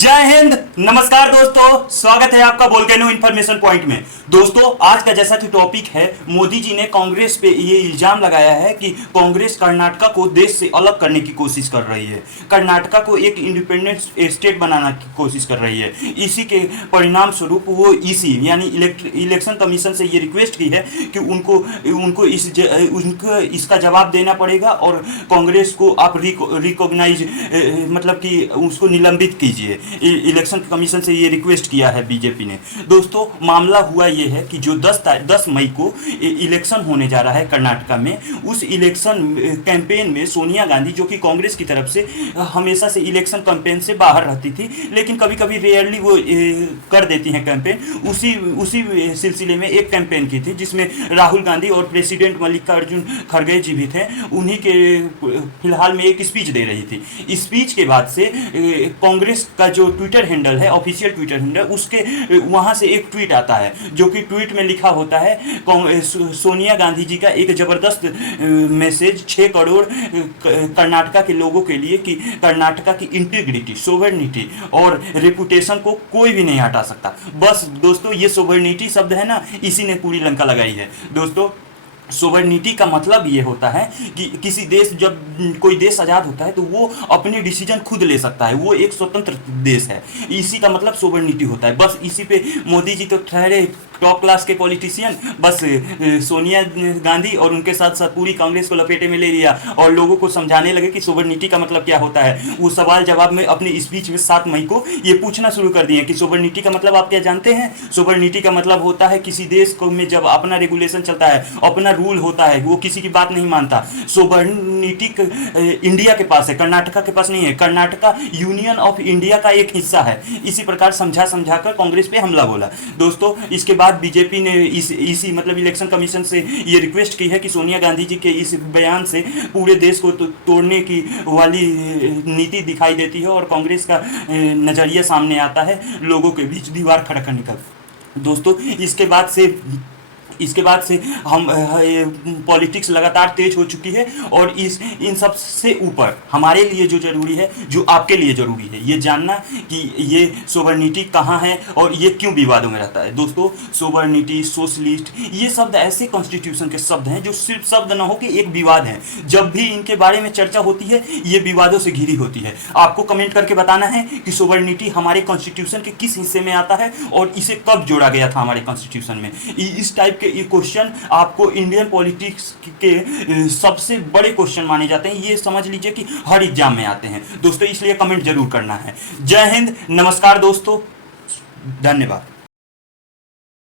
जय हिंद। नमस्कार दोस्तों, स्वागत है आपका वोल्केनो इन्फॉर्मेशन पॉइंट में। दोस्तों, आज का जैसा कि टॉपिक है, मोदी जी ने कांग्रेस पे ये इल्जाम लगाया है कि कांग्रेस कर्नाटका को देश से अलग करने की कोशिश कर रही है, कर्नाटका को एक इंडिपेंडेंट स्टेट बनाने की कोशिश कर रही है। इसी के परिणाम स्वरूप वो ईसी यानी इलेक्शन कमीशन से ये रिक्वेस्ट की है कि उनको इसका जवाब देना पड़ेगा और कांग्रेस को आप रिकॉग्नाइज मतलब कि उसको निलंबित कीजिए। इलेक्शन कमीशन से ये रिक्वेस्ट किया है बीजेपी ने। दोस्तों, मामला हुआ ये है कि जो 10 मई को इलेक्शन होने जा रहा है कर्नाटका में, उस इलेक्शन कैंपेन में सोनिया गांधी, जो कि कांग्रेस की तरफ से हमेशा से इलेक्शन कैंपेन से बाहर रहती थी, लेकिन कभी कभी रेयरली वो कर देती हैं कैंपेन, उसी सिलसिले में एक कैंपेन की थी जिसमें राहुल गांधी और प्रेसिडेंट मल्लिकार्जुन खड़गे जी भी थे। उन्हीं के फिलहाल में एक स्पीच दे रही थी। स्पीच के बाद से कांग्रेस का जो ट्विटर हैंडल है, ऑफिशियल ट्विटर हैंडल, उसके वहां से एक ट्वीट आता है जो कि ट्वीट में लिखा होता है सोनिया गांधी जी का एक जबरदस्त मैसेज 6 करोड़ कर्नाटका के लोगों के लिए कि कर्नाटका की इंटीग्रिटी, सोवरेनिटी और रेपुटेशन को कोई भी नहीं हटा सकता। बस दोस्तों, ये सोवरेनिटी शब्द है ना, इसी ने पूरी लंका लगाई है। दोस्तों, सोवरेनिटी का मतलब ये होता है कि किसी देश, जब कोई देश आज़ाद होता है तो वो अपने डिसीजन खुद ले सकता है, वो एक स्वतंत्र देश है। इसी का मतलब सोवरेनिटी होता है। बस इसी पे मोदी जी तो ठहरे टॉप क्लास के पॉलिटिशियन, बस सोनिया गांधी और उनके साथ साथ पूरी कांग्रेस को लपेटे में ले लिया और लोगों को समझाने लगे कि सोवरेनिटी का मतलब क्या होता है। वो सवाल जवाब में अपनी स्पीच में 7 मई को ये पूछना शुरू कर दिए कि सोवरेनिटी का मतलब आप क्या जानते हैं? सोवरेनिटी का मतलब होता है किसी देश को में जब अपना रेगुलेशन चलता है, अपना रूल होता है, वो किसी की बात नहीं मानता। सोवरेनिटी इंडिया के पास है, कर्नाटका के पास नहीं है। कर्नाटका यूनियन ऑफ इंडिया का एक हिस्सा है। इसी प्रकार समझाकर कांग्रेस पे हमला बोला। दोस्तों, इसके बाद बीजेपी ने इसी मतलब इलेक्शन कमीशन से ये रिक्वेस्ट की है कि सोनिया गांधी जी के इस बयान से पूरे देश को तोड़ने की वाली नीति दिखाई देती है और कांग्रेस का नजरिया सामने आता है, लोगों के बीच दीवार खड़ा करने का। दोस्तों, इसके बाद से हम पॉलिटिक्स लगातार तेज हो चुकी है और इन सब से ऊपर हमारे लिए जो जरूरी है, जो आपके लिए जरूरी है, ये जानना कि ये सोवरेनिटी कहाँ है और ये क्यों विवादों में रहता है। दोस्तों, सोवरेनिटी, सोशलिस्ट, ये शब्द ऐसे कॉन्स्टिट्यूशन के शब्द हैं जो सिर्फ शब्द न हो कि एक विवाद है। जब भी इनके बारे में चर्चा होती है, ये विवादों से घिरी होती है। आपको कमेंट करके बताना है कि सोवरेनिटी हमारे कॉन्स्टिट्यूशन के किस हिस्से में आता है और इसे कब जोड़ा गया था हमारे कॉन्स्टिट्यूशन में। इस टाइप के ये क्वेश्चन आपको इंडियन पॉलिटिक्स के सबसे बड़े क्वेश्चन माने जाते हैं। ये समझ लीजिए कि हर एग्जाम में आते हैं दोस्तों, इसलिए कमेंट जरूर करना है। जय हिंद, नमस्कार दोस्तों, धन्यवाद।